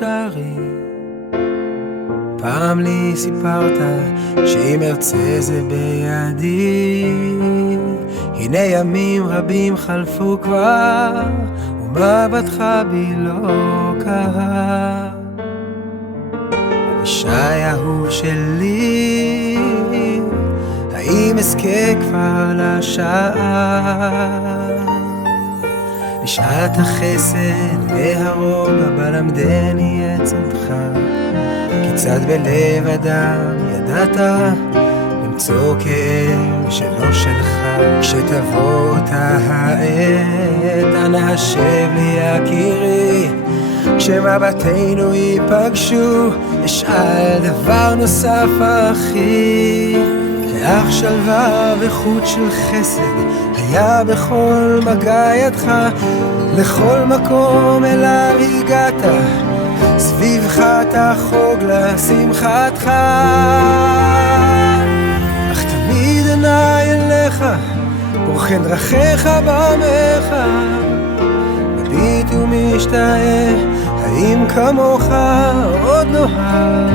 שערי. פעם לי סיפרת שאם ארצה זה בידי. הנה ימים רבים חלפו כבר ומבטך בי לא קהה. אבישי אהוב שלי, האם אזכה כבר לשעה? בשעת החסד והרוגע בלמדני את צדך. כיצד בלב אדם ידעת למצוא כאב שלא שלך. כשתבוא אותה העת אנא השב לי יקירי. כשמבטינו ייפגשו אשאל דבר נוסף אחי. כאח שלווה וחוט של חסד היה בכל מגע ידך. לכל מקום אליו הגעת, סביבך תחוג לשמחתך. אך תמיד עיניי אליך, בוחן דרכיך בעמך. מביט ומשתאה, האם כמוך עוד נוהג?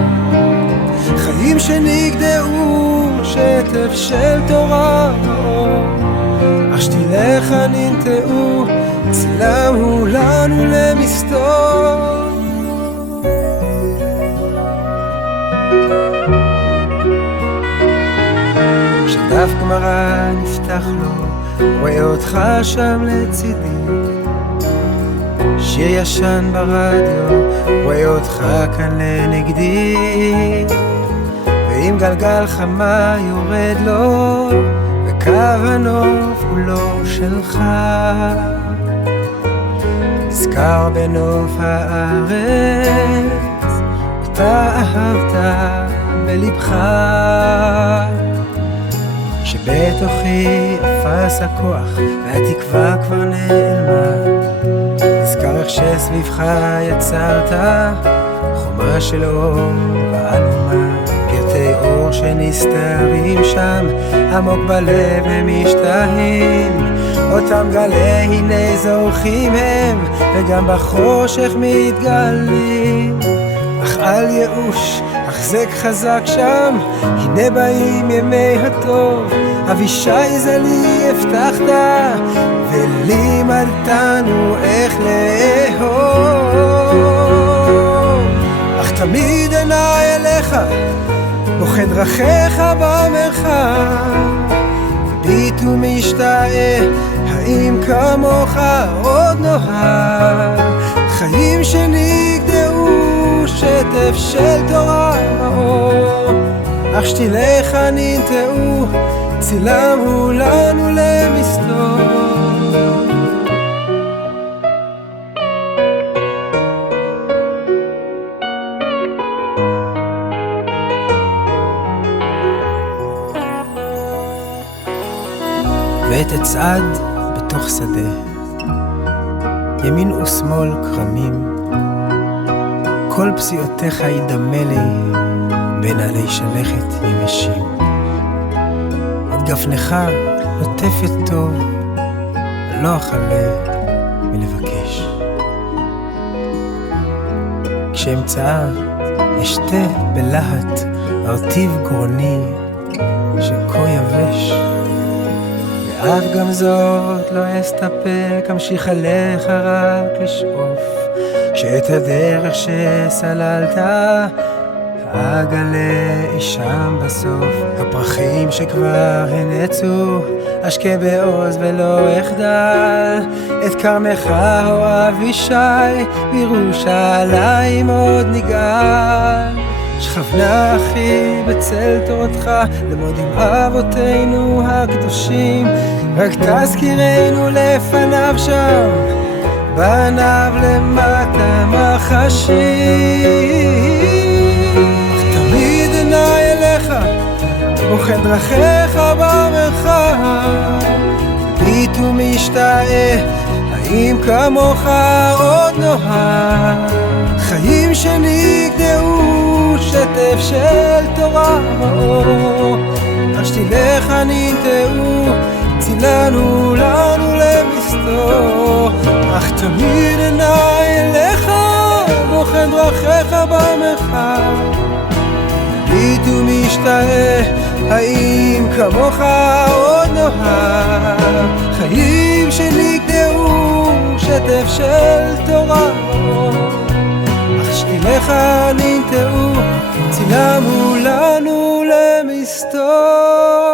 חיים שנגדעו, שטף של תורה ואור. אך שתילך ננטעו, צילם הוא לנו למסתור. כשדף גמרא נפתח לו, רואה אותך שם לצידי. שיר ישן ברדיו, רואה אותך כאן לנגדי. ואם גלגל חמה יורד לו, וקו הנוף הוא לא שלך. נזכר בנוף הארץ, אותה אהבת בלבך. שבתוכי אפס הכוח והתקווה כבר נעלמה. נזכר איך שסביבך יצרת חומה של אור ואלומה. פרטי אור שנסתרים שם עמוק בלב ומשתהים. אותם גלי הנה זורחים הם וגם בחושך מתגלים. אך אל ייאוש, החזק חזק שם, הנה באים ימי הטוב. אבישי זה לי הבטחת ולימדתנו איך לאהוב. אך תמיד עיניי אליך, בוחן דרכיך במרחב. מביט ומשתאה, האם כמוך עוד נוהג? חיים שנגדעו, שטף של תורה ואור. אך שתילך ננטעו, צילם הוא לנו למסתור. ועת אצעד בתוך שדה, ימין ושמאל כרמים. כל פסיעותיך ידמה לי בין עלי שלכת יבשים. את גפנך נוטפת טוב, לא אכלה מלבקש. כשאמצאה אשתה בלהט ארטיב גרוני שכה יבש. ואף גם זאת לא אסתפק, אמשיך עליך רק לשאוף. שאת הדרך שסללת אגלה אי שם בסוף. הפרחים שכבר הנצו אשקה בעוז ולא אחדל. את כרמך או אבישי בירושלים עוד ניגל. שכבנה אחי בצל תורתך למוד עם אבותינו הקדושים. רק תזכירנו לפניו שם, בניו למטה מחשים. אך תמיד עיניי אליך, בוחן דרכיך במרחב. מביט ומשתאה, האם כמוך עוד נוהג? חיים שנגדעו, שטף של תורה ואור. אך שתילך ננטעו, צילנו לנו למסתור. אך תמיד עיניי אליך, בוחן דרכיך במרחב, מביט ומשתאה, האם כמוך עוד נאהב? חיים שנגדעו, שטף של תורה ואור, אך שתיליך ננטעו, צילמו לנו למסתור.